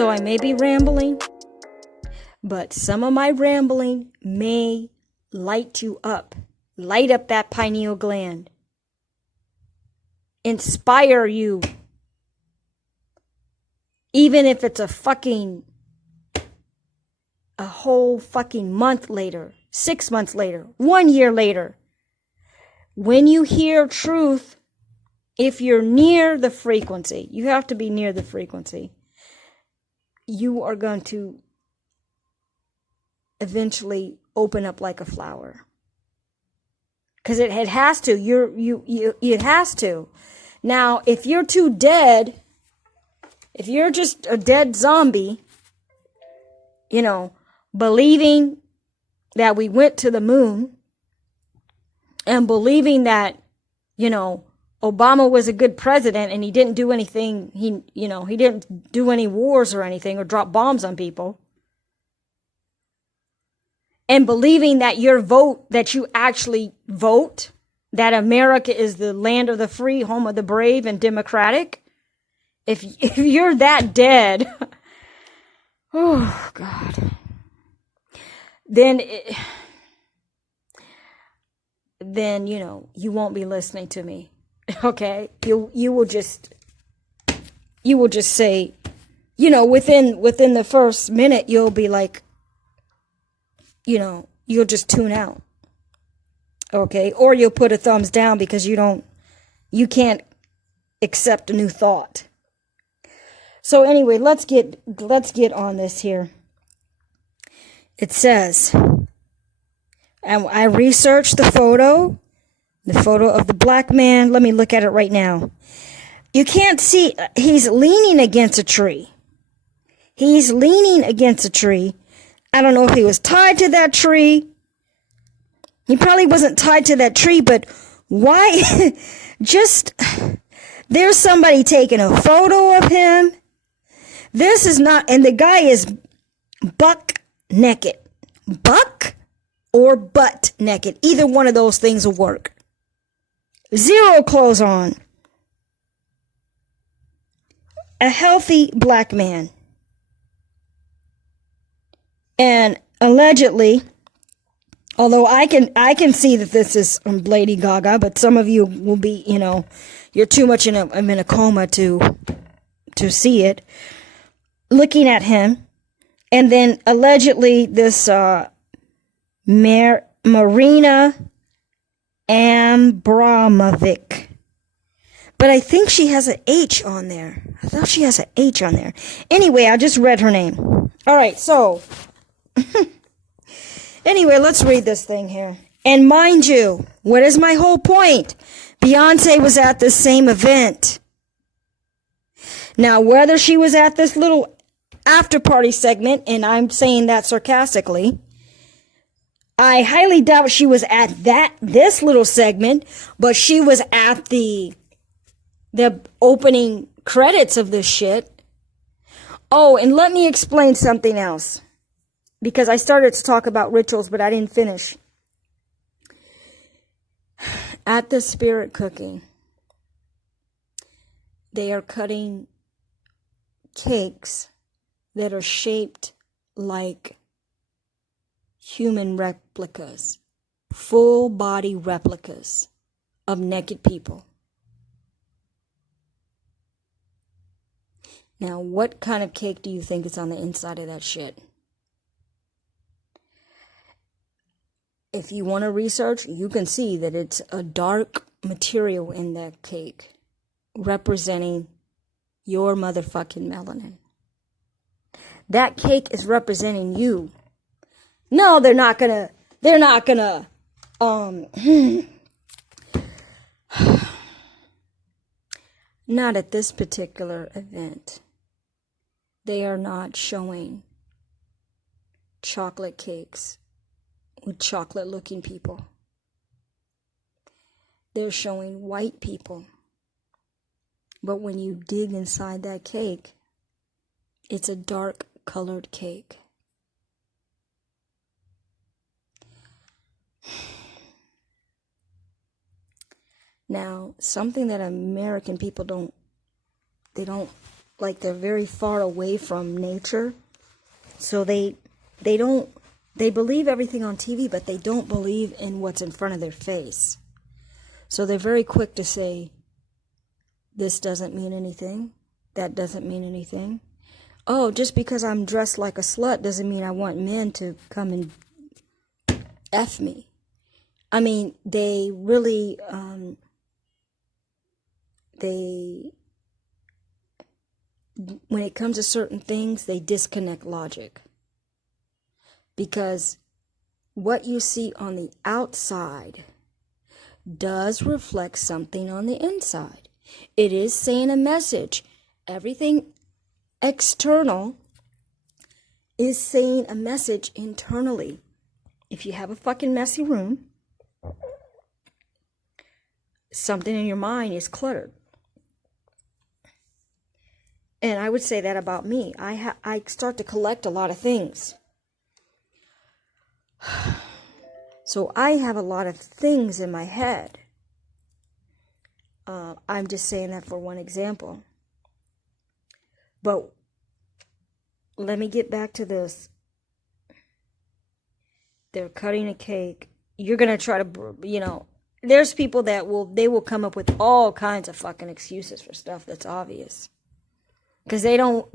So I may be rambling, but some of my rambling may light you up. Light up that pineal gland. Inspire you. Even if it's a whole fucking month later, 6 months later, 1 year later. When you hear truth, if you're near the frequency, you have to be near the frequency, you are going to eventually open up like a flower. Because it has to. It has to. Now, if you're too dead, if you're just a dead zombie, believing that we went to the moon and believing that, Obama was a good president and he didn't do anything, he didn't do any wars or anything or drop bombs on people. And believing that your vote, that you actually vote, that America is the land of the free, home of the brave and democratic. If you're that dead, oh God, then you won't be listening to me. Okay, you will just say, within the first minute, you'll be like, you'll just tune out. Okay, or you'll put a thumbs down because you can't accept a new thought. So anyway, let's get on this here. It says, and I researched the photo of the black man. Let me look at it right now. You can't see, he's leaning against a tree. He's leaning against a tree. I don't know if he was tied to that tree. He probably wasn't tied to that tree, but why? There's somebody taking a photo of him. This is not, and the guy is buck naked. Buck or butt naked. Either one of those things will work. Zero clothes on. A healthy black man. And allegedly, although I can see that this is Lady Gaga, but some of you will be, you're too much in a coma to see it. Looking at him, and then allegedly this Marina Abramovic. But I think she has an H on there. I thought she has an H on there. Anyway, I just read her name. All right, so anyway, let's read this thing here. And mind you, what is my whole point? Beyonce was at the same event. Now, whether she was at this little after party segment, and I'm saying that sarcastically, I highly doubt she was at this little segment, but she was at the opening credits of this shit. Oh, and let me explain something else, because I started to talk about rituals, but I didn't finish. At the spirit cooking, they are cutting cakes that are shaped like human replicas, full body replicas of naked people. Now, what kind of cake do you think is on the inside of that shit? If you want to research, you can see that it's a dark material in that cake representing your motherfucking melanin. That cake is representing you. No, they're not gonna, not at this particular event. They are not showing chocolate cakes with chocolate looking people. They're showing white people. But when you dig inside that cake, it's a dark colored cake. Now, something that American people don't like they're very far away from nature. So they believe everything on TV, but they don't believe in what's in front of their face. So they're very quick to say, this doesn't mean anything. That doesn't mean anything. Oh, just because I'm dressed like a slut doesn't mean I want men to come and F me. I mean, they really, when it comes to certain things, they disconnect logic. Because what you see on the outside does reflect something on the inside. It is saying a message. Everything external is saying a message internally. If you have a fucking messy room, something in your mind is cluttered. And I would say that about me. I start to collect a lot of things. So I have a lot of things in my head. I'm just saying that for one example. But let me get back to this. They're cutting a cake. You're going to try to, there's people that will come up with all kinds of fucking excuses for stuff that's obvious. Because they don't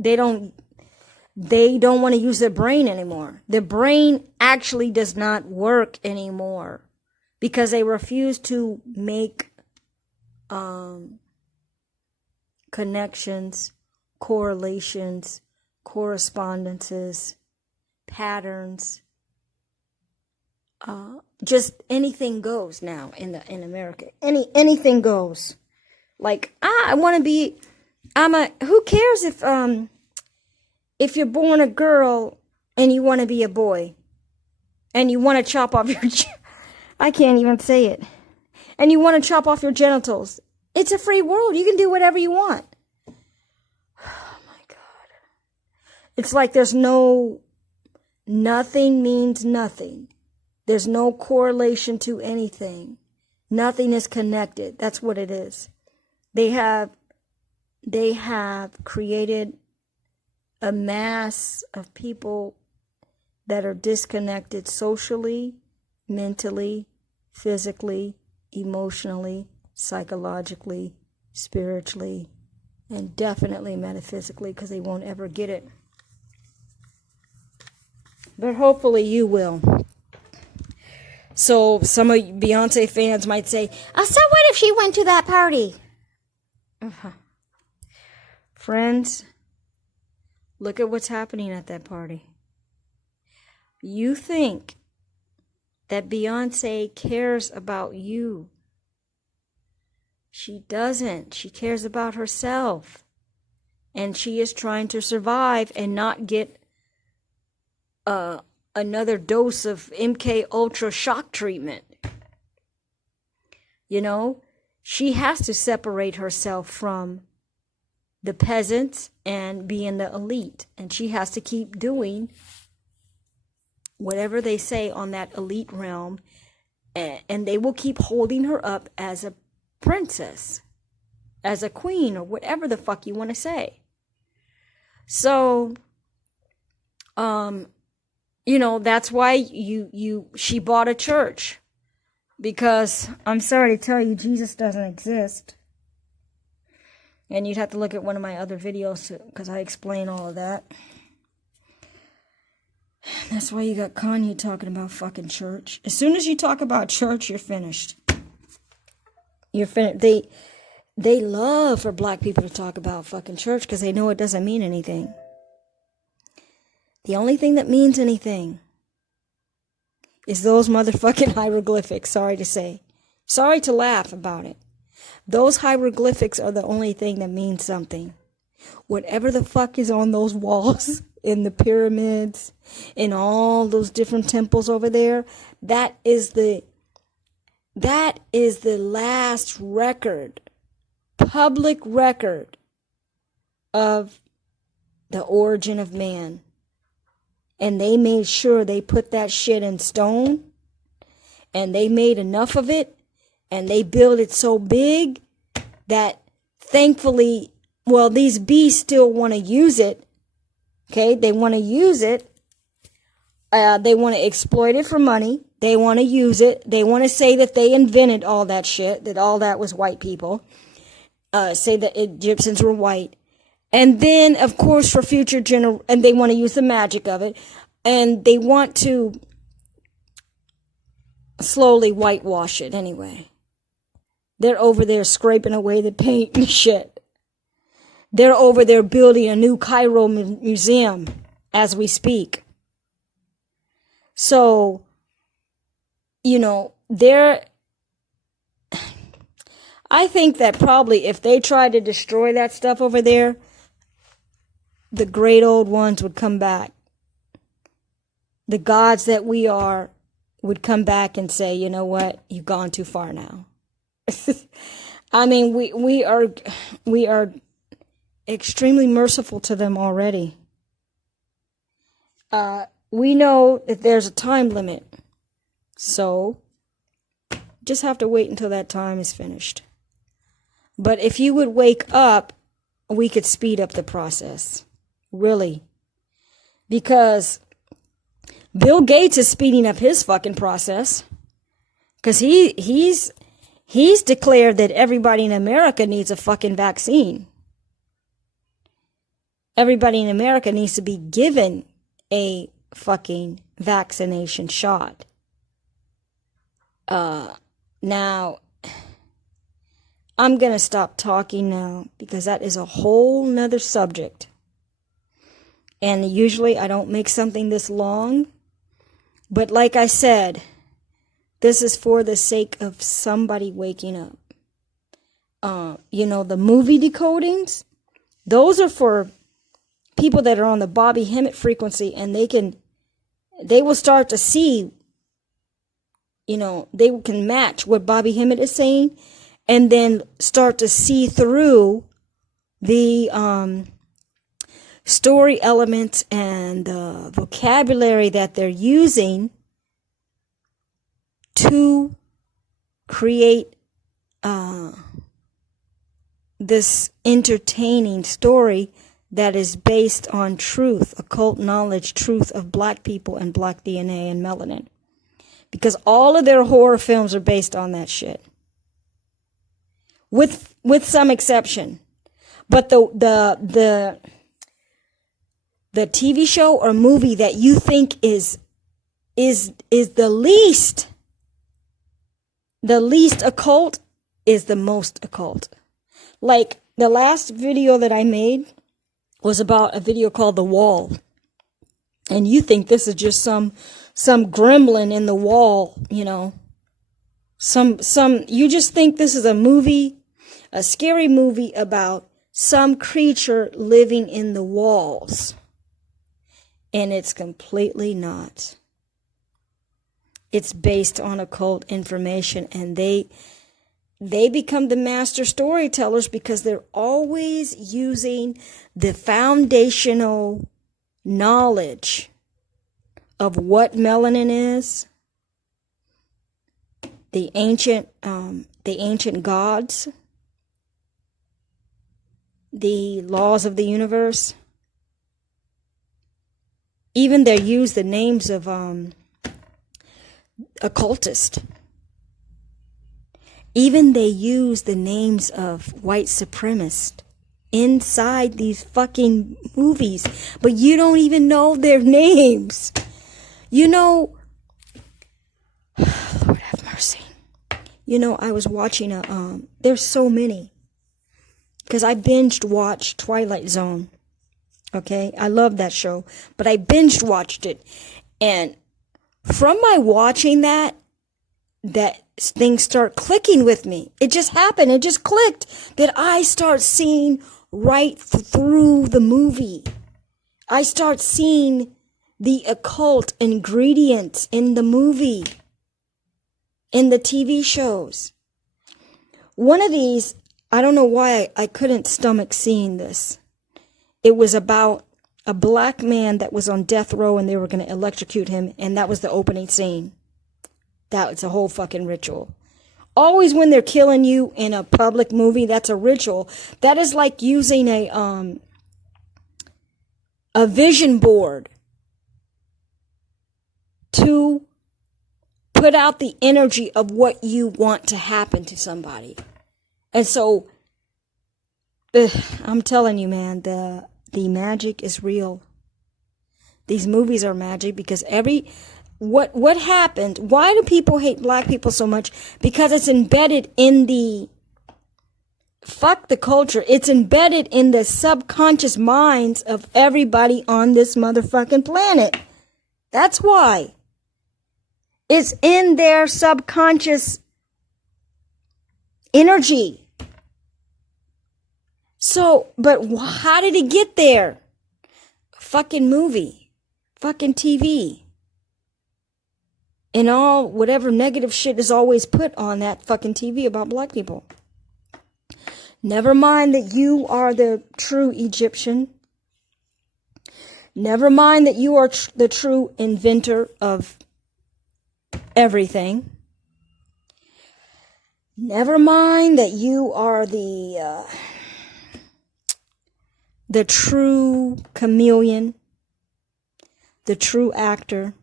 want to use their brain anymore. Their brain actually does not work anymore because they refuse to make connections, correlations, correspondences, patterns. Just anything goes now in America. Anything goes. Like, I want to be. Who cares if you're born a girl and you want to be a boy and you want to chop off your I can't even say it. And you want to chop off your genitals. It's a free world. You can do whatever you want. Oh my God. It's like there's nothing means nothing. There's no correlation to anything. Nothing is connected. That's what it is. They have created a mass of people that are disconnected socially, mentally, physically, emotionally, psychologically, spiritually, and definitely metaphysically, because they won't ever get it. But hopefully you will. So some of Beyonce fans might say, so what if she went to that party? Friends, look at what's happening at that party. You think that Beyonce cares about you. She doesn't. She cares about herself. And she is trying to survive and not get another dose of MK Ultra shock treatment. She has to separate herself from the peasants and be in the elite. And she has to keep doing whatever they say on that elite realm. And they will keep holding her up as a princess, as a queen, or whatever the fuck you want to say. So, that's why she bought a church. Because I'm sorry to tell you, Jesus doesn't exist. And you'd have to look at one of my other videos because I explain all of that. That's why you got Kanye talking about fucking church. As soon as you talk about church, you're finished. You're finished. They love for black people to talk about fucking church because they know it doesn't mean anything. The only thing that means anything is those motherfucking hieroglyphics, sorry to say. Sorry to laugh about it. Those hieroglyphics are the only thing that means something. Whatever the fuck is on those walls, in the pyramids, in all those different temples over there, that is the last record, public record of the origin of man. And they made sure they put that shit in stone, and they made enough of it, and they built it so big that thankfully Well, these beasts still want to use it. Okay, they want to use it. They want to exploit it for money. They want to use it. They want to say that they invented all that shit, that all that was white people. Say that Egyptians were white. And then, of course, for future and they want to use the magic of it. And they want to slowly whitewash it anyway. They're over there scraping away the paint and shit. They're over there building a new Cairo museum as we speak. So, you know, I think that probably if they tried to destroy that stuff over there, the great old ones would come back. The gods that we are would come back and say, you know what, you've gone too far now. I mean, we are extremely merciful to them already. We know that there's a time limit. So, just have to wait until that time is finished. But if you would wake up, we could speed up the process. Really. Because Bill Gates is speeding up his fucking process. Because he's declared that everybody in America needs a fucking vaccine. Everybody in America needs to be given a fucking vaccination shot. Now, I'm going to stop talking now because that is a whole nother subject. And usually I don't make something this long. But like I said, this is for the sake of somebody waking up. You know, the movie decodings, those are for people that are on the Bobby Hemmett frequency, and they will start to see, you know, they can match what Bobby Hemmett is saying, and then start to see through the story elements and the vocabulary that they're using to create this entertaining story that is based on truth, occult knowledge, truth of black people and black DNA and melanin. Because all of their horror films are based on that shit. With some exception. But the TV show or movie that you think is the least occult is the most occult. Like the last video that I made was about a video called The Wall. And you think this is just some gremlin in the wall, you know. You just think this is a movie, a scary movie about some creature living in the walls. And it's completely not. It's based on occult information, and they become the master storytellers because they're always using the foundational knowledge of what melanin is, the ancient gods, the laws of the universe. Even they use the names of occultists. Even they use the names of white supremacists inside these fucking movies. But you don't even know their names. You know, Lord have mercy. You know, I was watching there's so many. Because I binged watched Twilight Zone. Okay? I love that show. But I binged watched it. And from my watching that things start clicking with me. It just happened. It just clicked that I start seeing right through the movie. I start seeing the occult ingredients in the movie, in the TV shows. One of these, I don't know why I couldn't stomach seeing this. It was about a black man that was on death row and they were going to electrocute him, and that was the opening scene. That was a whole fucking ritual. Always when they're killing you in a public movie, that's a ritual. That is like using a vision board to put out the energy of what you want to happen to somebody. And so, I'm telling you, man, the magic is real. These movies are magic because what happened, why do people hate black people so much? Because it's embedded in fuck the culture. It's embedded in the subconscious minds of everybody on this motherfucking planet. That's why. It's in their subconscious energy. So, but how did it get there? Fucking movie. Fucking TV. And all, whatever negative shit is always put on that fucking TV about black people. Never mind that you are the true Egyptian. Never mind that you are the true inventor of everything. Never mind that you are the true chameleon, the true actor,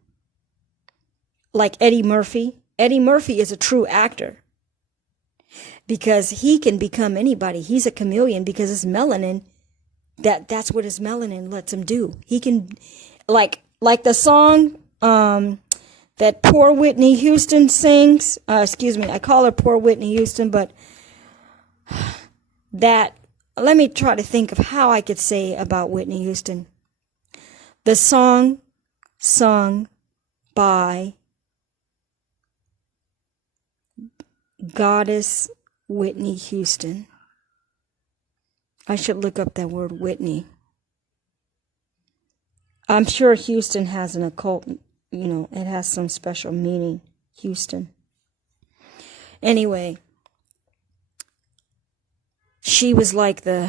like Eddie Murphy. Eddie Murphy is a true actor because he can become anybody. He's a chameleon because his melanin, that's what his melanin lets him do. He can, like the song that poor Whitney Houston sings. I call her poor Whitney Houston, but let me try to think of how I could say about Whitney Houston. The song sung by Goddess Whitney Houston. I should look up that word Whitney. I'm sure Houston has an occult, it has some special meaning. Houston. Anyway, she was like the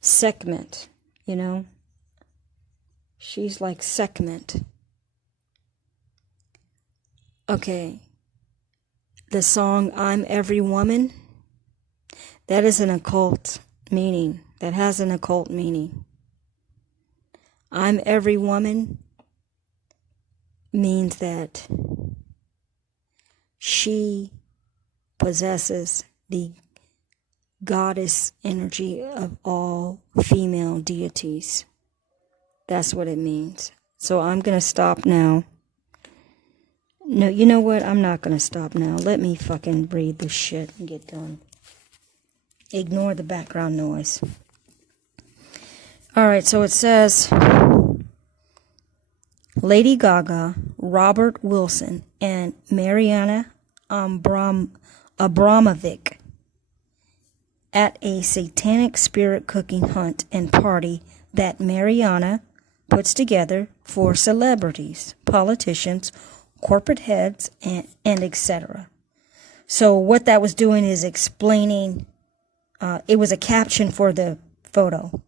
Sekhmet, She's like Sekhmet. Okay. The song I'm Every Woman, that is an occult meaning. That has an occult meaning. I'm Every Woman means that she possesses the goddess energy of all female deities. That's what it means. So I'm going to stop now. No, you know what? I'm not going to stop now. Let me fucking read this shit and get done. Ignore the background noise. All right, so it says Lady Gaga, Robert Wilson, and Mariana Abramovic at a satanic spirit cooking hunt and party that Mariana puts together for celebrities, politicians, corporate heads, and etc. So what that was doing is explaining, it was a caption for the photo.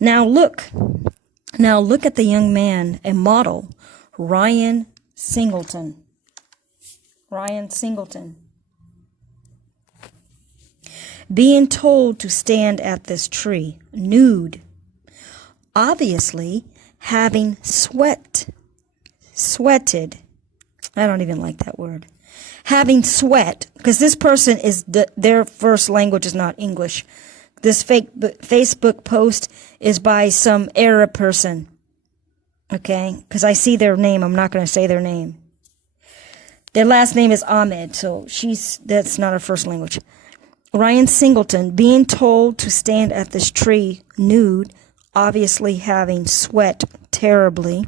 Now look at the young man, a model, Ryan Singleton. Being told to stand at this tree, nude, obviously having sweated, I don't even like that word, having sweat, because this person is, their first language is not English. This Facebook post is by some Arab person, okay, because I see their name, I'm not going to say their name. Their last name is Ahmed, so that's not her first language. Ryan Singleton, being told to stand at this tree nude, obviously having sweat terribly,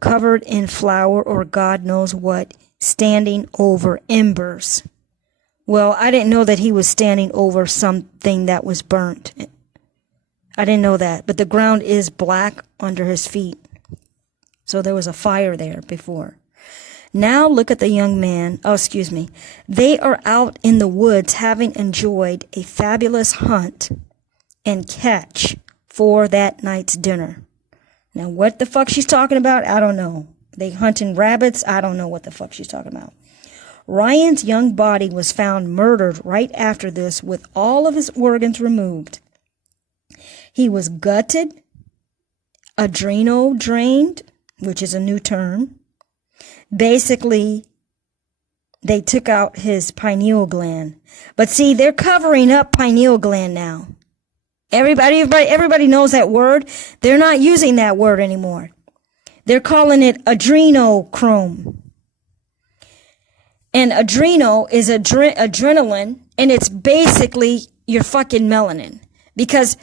covered in flour or God knows what, standing over embers. Well, I didn't know that he was standing over something that was burnt. I didn't know that, but the ground is black under his feet. So there was a fire there before. Now look at the young man. Oh, excuse me. They are out in the woods having enjoyed a fabulous hunt and catch for that night's dinner. Now, what the fuck she's talking about, I don't know. They hunting rabbits, I don't know what the fuck she's talking about. Ryan's young body was found murdered right after this with all of his organs removed. He was gutted, adrenal drained, which is a new term. Basically, they took out his pineal gland. But see, they're covering up pineal gland now. Everybody knows that word. They're not using that word anymore. They're calling it adrenochrome. And adrenal is adrenaline, and it's basically your fucking melanin. Because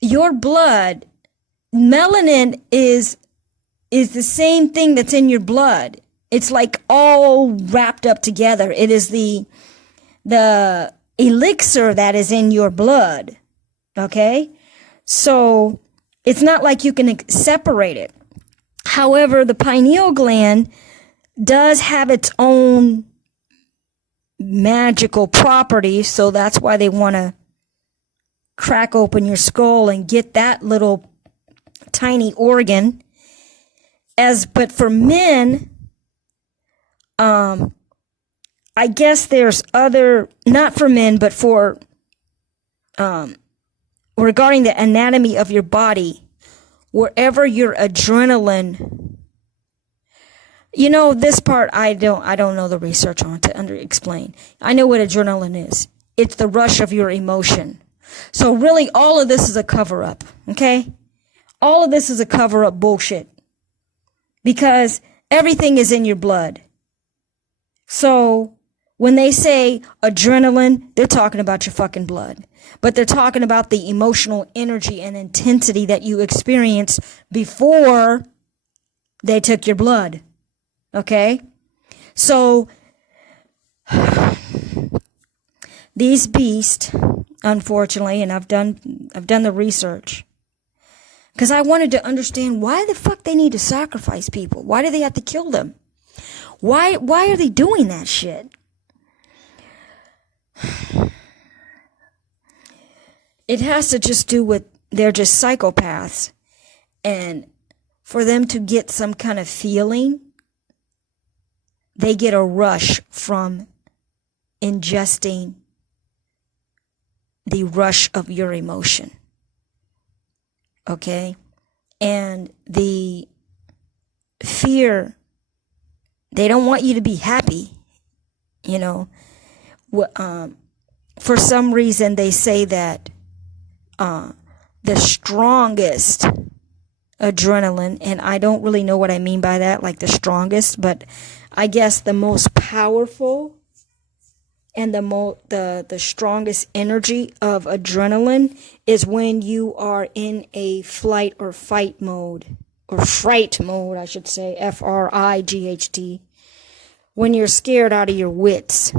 your blood, melanin is the same thing that's in your blood. It's like all wrapped up together. It is the elixir that is in your blood. Okay? So it's not like you can separate it. However, the pineal gland does have its own magical properties, so that's why they want to crack open your skull and get that little tiny organ. But for men, I guess there's other, not for men, but for, regarding the anatomy of your body, wherever your adrenaline, this part I don't know the research on to explain. I know what adrenaline is. It's the rush of your emotion. So really all of this is a cover up, okay? All of this is a cover up bullshit. Because everything is in your blood. So when they say adrenaline, they're talking about your fucking blood. But they're talking about the emotional energy and intensity that you experienced before they took your blood. Okay? So these beasts, unfortunately, and I've done the research, because I wanted to understand why the fuck they need to sacrifice people. Why do they have to kill them? Why are they doing that shit? It has to just do with they're just psychopaths. And for them to get some kind of feeling, they get a rush from ingesting the rush of your emotion. Okay? And the fear, they don't want you to be happy. For some reason they say that the strongest adrenaline, and I don't really know what I mean by that, like the strongest, but I guess the most powerful and the strongest energy of adrenaline is when you are in a flight or fight mode, or fright mode, I should say, FRIGHT, when you're scared out of your wits,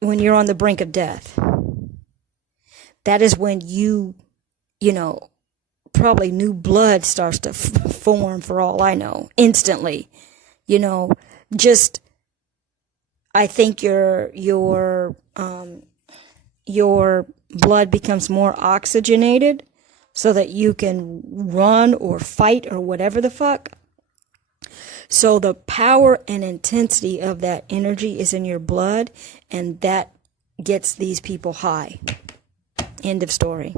when you're on the brink of death. That is when probably new blood starts to form, for all I know, instantly. I think your blood becomes more oxygenated so that you can run or fight or whatever the fuck. So the power and intensity of that energy is in your blood, and that gets these people high. End of story.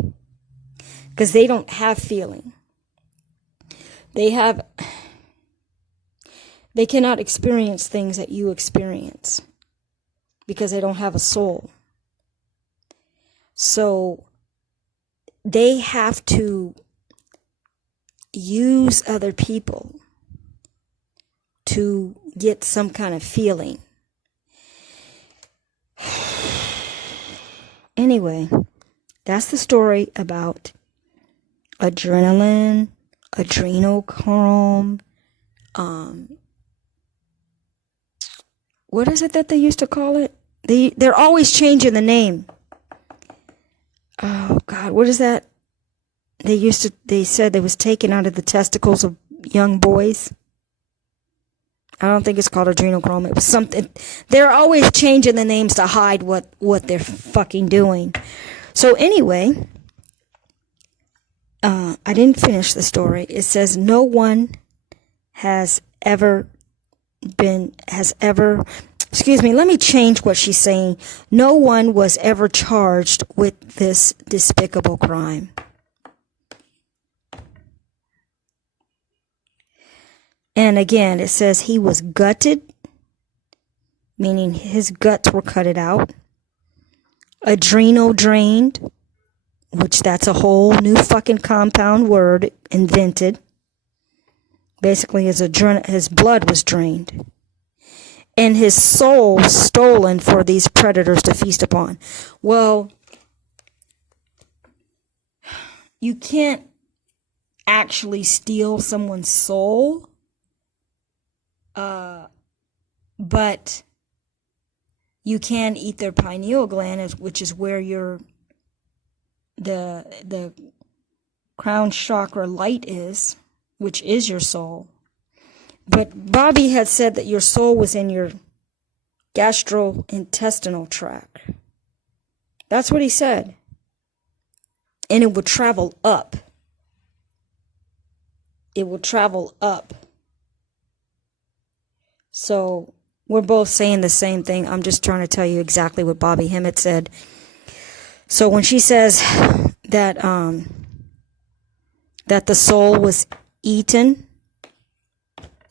Because they don't have feeling. They cannot experience things that you experience because they don't have a soul. So they have to use other people to get some kind of feeling. Anyway, that's the story about adrenaline, adrenochrome, what is it that they used to call it? They're always changing the name. Oh God, what is that? They said it was taken out of the testicles of young boys. I don't think it's called adrenochrome. It was something. They're always changing the names to hide what they're fucking doing. So anyway, I didn't finish the story. It says no one has ever let me change what she's saying. No one was ever charged with this despicable crime. And again, it says he was gutted, meaning his guts were cut out. Adrenal drained, which that's a whole new fucking compound word invented. Basically, his blood was drained. And his soul stolen for these predators to feast upon. Well, you can't actually steal someone's soul, but you can eat their pineal gland, which is where the crown chakra light is, which is your soul. But Bobby had said that your soul was in your gastrointestinal tract. That's what he said. And it would travel up. It will travel up. So we're both saying the same thing. I'm just trying to tell you exactly what Bobby Hemmett said. So when she says that that the soul was eaten,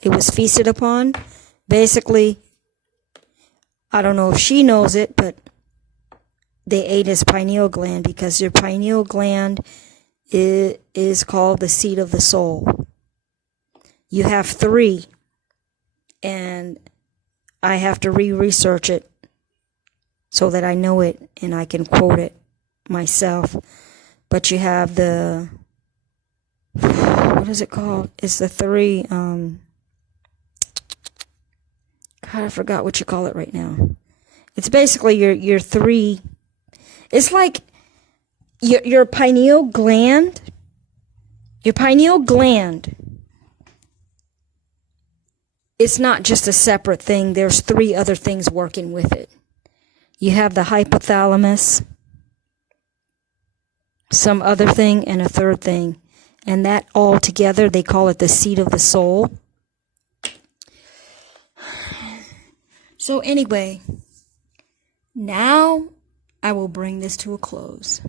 it was feasted upon, basically, I don't know if she knows it, but they ate his pineal gland, because your pineal gland is called the seat of the soul. You have 3, and I have to research it so that I know it and I can quote it myself. But you have what is it called? It's the 3, God, I forgot what you call it right now. It's basically your 3, it's like your pineal gland. Your pineal gland, it's not just a separate thing. There's 3 other things working with it. You have the hypothalamus, some other thing, and a third thing. And that all together, they call it the seat of the soul. So anyway, now I will bring this to a close.